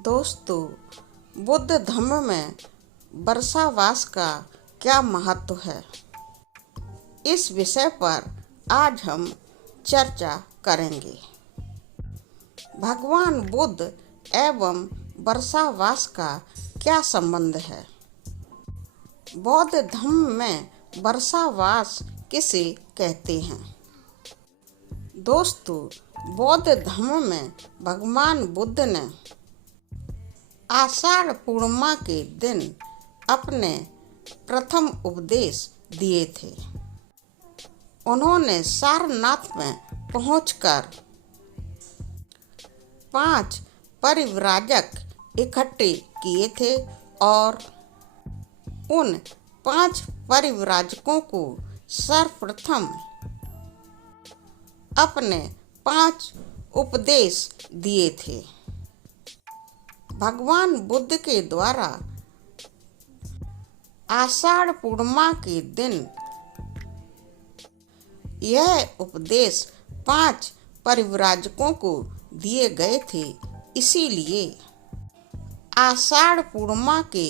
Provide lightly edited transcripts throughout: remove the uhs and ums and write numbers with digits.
दोस्तों, बुद्ध धम्म में वर्षावास का क्या महत्व है, इस विषय पर आज हम चर्चा करेंगे। भगवान बुद्ध एवं वर्षावास का क्या संबंध है? बौद्ध धम्म में वर्षावास किसे कहते हैं? दोस्तों, बौद्ध धर्म में भगवान बुद्ध ने आषाढ़ पूर्णिमा के दिन अपने प्रथम उपदेश दिए थे। उन्होंने सारनाथ में पहुंचकर 5 परिव्राजक इकट्ठे किए थे और उन 5 परिव्राजकों को सर्वप्रथम अपने 5 उपदेश दिए थे। भगवान बुद्ध के द्वारा आषाढ़ पूर्णिमा के दिन यह उपदेश 5 परिव्राजकों को दिए गए थे। इसीलिए आषाढ़ पूर्णिमा के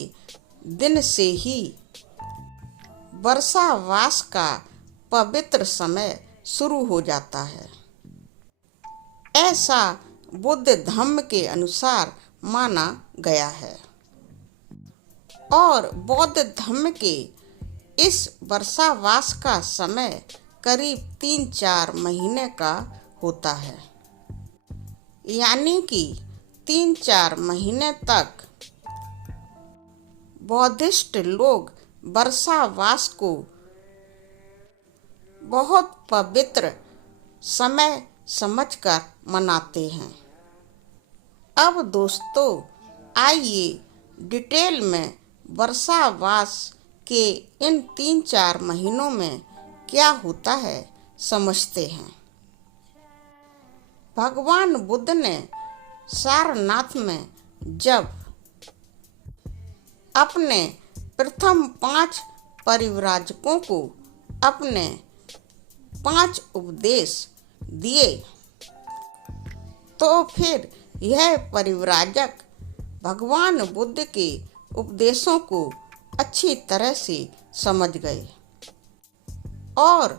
दिन से ही वर्षावास का पवित्र समय शुरू हो जाता है। ऐसा बुद्ध धर्म के अनुसार माना गया है और बौद्ध धर्म के इस वर्षावास का समय करीब 3-4 महीने का होता है, यानी कि 3-4 महीने तक बौद्धिस्ट लोग वर्षावास को बहुत पवित्र समय समझकर मनाते हैं। अब दोस्तों, आइए डिटेल में वर्षावास के इन 3-4 महीनों में क्या होता है समझते हैं। भगवान बुद्ध ने सारनाथ में जब अपने प्रथम 5 परिव्राजकों को अपने 5 उपदेश दिए, तो फिर यह परिव्राजक भगवान बुद्ध के उपदेशों को अच्छी तरह से समझ गए और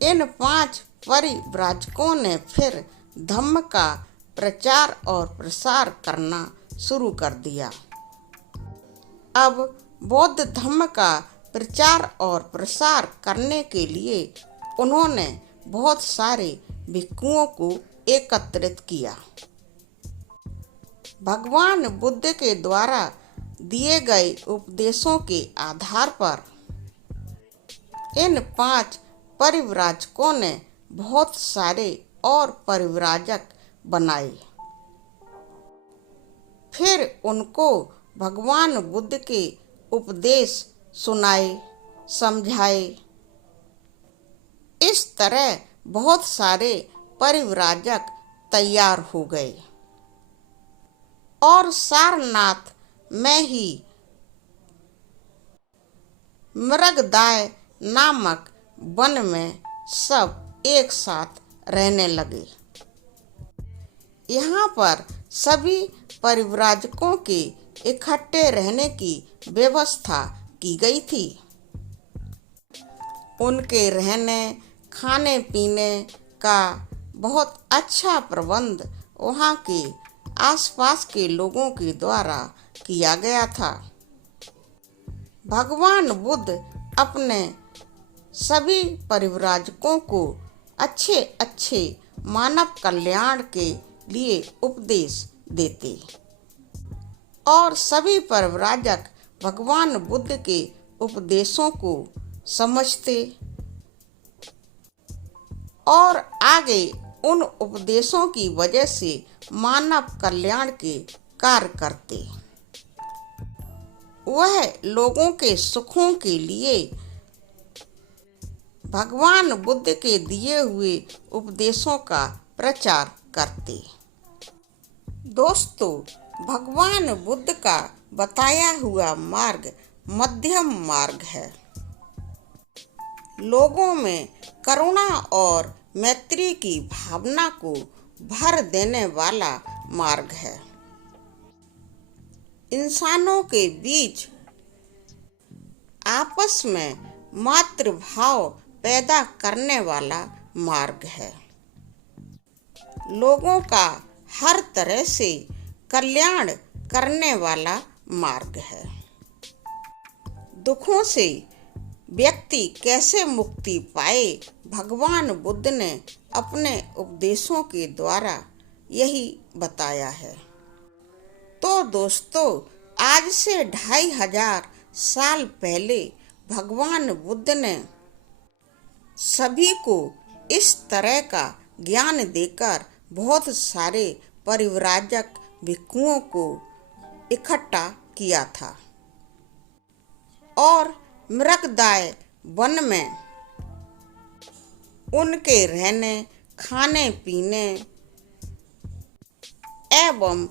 इन 5 परिव्राजकों ने फिर धम्म का प्रचार और प्रसार करना शुरू कर दिया। अब बौद्ध धर्म का प्रचार और प्रसार करने के लिए उन्होंने बहुत सारे भिक्षुओं को एकत्रित किया। भगवान बुद्ध के द्वारा दिए गए उपदेशों के आधार पर इन 5 परिव्राजकों ने बहुत सारे और परिव्राजक बनाए। फिर उनको भगवान बुद्ध के उपदेश सुनाए, समझाए। इस तरह बहुत सारे परिव्राजक तैयार हो गए और सारनाथ में ही मृगदाय नामक वन में सब एक साथ रहने लगे। यहाँ पर सभी परिव्राजकों के इकट्ठे रहने की व्यवस्था की गई थी। उनके रहने खाने पीने का बहुत अच्छा प्रबंध वहाँ के आसपास के लोगों के द्वारा किया गया था। भगवान बुद्ध अपने सभी परिव्राजकों को अच्छे अच्छे मानव कल्याण के लिए उपदेश देते और सभी परिव्राजक भगवान बुद्ध के उपदेशों को समझते और आगे उन उपदेशों की वजह से मानव कल्याण के कार्य करते। वह लोगों के सुखों के लिए भगवान बुद्ध के दिए हुए उपदेशों का प्रचार करते। दोस्तों, भगवान बुद्ध का बताया हुआ मार्ग मध्यम मार्ग है। लोगों में करुणा और मैत्री की भावना को भर देने वाला मार्ग है। इंसानों के बीच आपस में मातृभाव पैदा करने वाला मार्ग है। लोगों का हर तरह से कल्याण करने वाला मार्ग है। दुखों से व्यक्ति कैसे मुक्ति पाए, भगवान बुद्ध ने अपने उपदेशों के द्वारा यही बताया है। तो दोस्तों, आज से 2500 साल पहले भगवान बुद्ध ने सभी को इस तरह का ज्ञान देकर बहुत सारे परिव्राजक भिक्षुओं को इकट्ठा किया था और मृगदाय वन में उनके रहने, खाने पीने एवं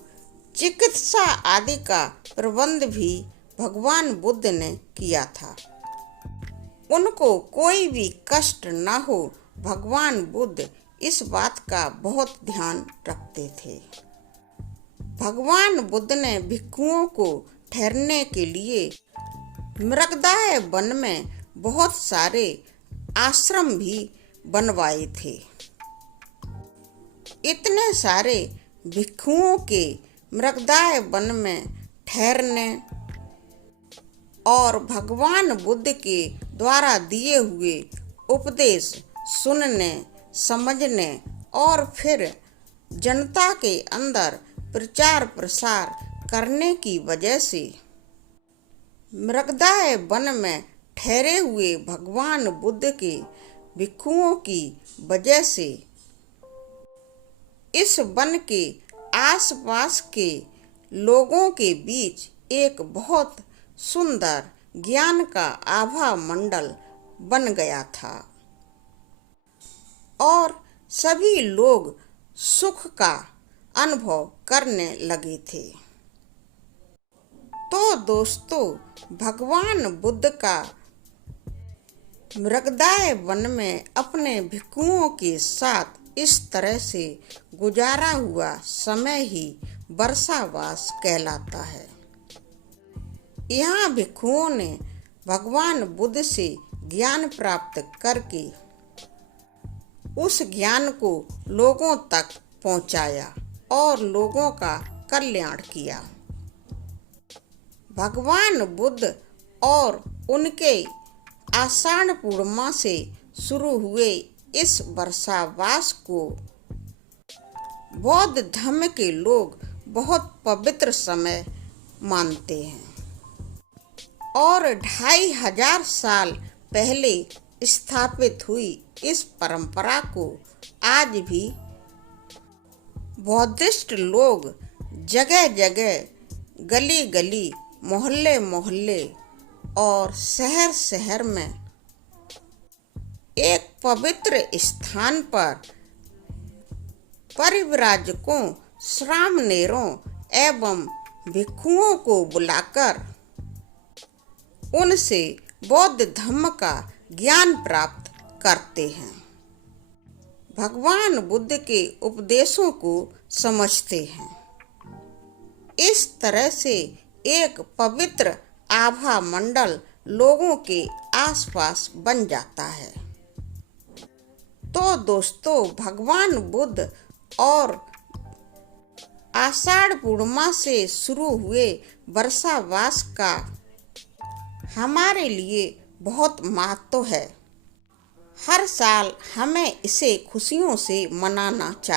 चिकित्सा आदि का प्रबंध भी भगवान बुद्ध ने किया था। उनको कोई भी कष्ट न हो, भगवान बुद्ध इस बात का बहुत ध्यान रखते थे। भगवान बुद्ध ने भिक्षुओं को ठहरने के लिए मृगदाय वन में बहुत सारे आश्रम भी बनवाए थे। इतने सारे भिक्षुओं के मृगदाय वन में ठहरने और भगवान बुद्ध के द्वारा दिए हुए उपदेश सुनने, समझने और फिर जनता के अंदर प्रचार प्रसार करने की वजह से मृगदाय वन में ठहरे हुए भगवान बुद्ध के भिक्षुओं की वजह से इस वन के आसपास के लोगों के बीच एक बहुत सुंदर ज्ञान का आभा मंडल बन गया था और सभी लोग सुख का अनुभव करने लगे थे। तो दोस्तों, भगवान बुद्ध का मृगदाय वन में अपने भिक्षुओं के साथ इस तरह से गुजारा हुआ समय ही वर्षावास कहलाता है। यहाँ भिक्षुओं ने भगवान बुद्ध से ज्ञान प्राप्त करके उस ज्ञान को लोगों तक पहुँचाया और लोगों का कल्याण किया। भगवान बुद्ध और उनके आषाढ़ पूर्णिमा से शुरू हुए इस वर्षावास को बौद्ध धर्म के लोग बहुत पवित्र समय मानते हैं और 2500 साल पहले स्थापित हुई इस परंपरा को आज भी बौद्धिस्ट लोग जगह जगह, गली गली, मोहल्ले मोहल्ले और शहर शहर में एक पवित्र स्थान पर परिव्राजकों, श्रामणेरों एवं भिक्षुओं को बुलाकर उनसे बौद्ध धर्म का ज्ञान प्राप्त करते हैं, भगवान बुद्ध के उपदेशों को समझते हैं। इस तरह से एक पवित्र आभा मंडल लोगों के आसपास बन जाता है। तो दोस्तों, भगवान बुद्ध और आषाढ़ पूर्णिमा से शुरू हुए वर्षावास का हमारे लिए बहुत महत्व है। हर साल हमें इसे खुशियों से मनाना चाहिए।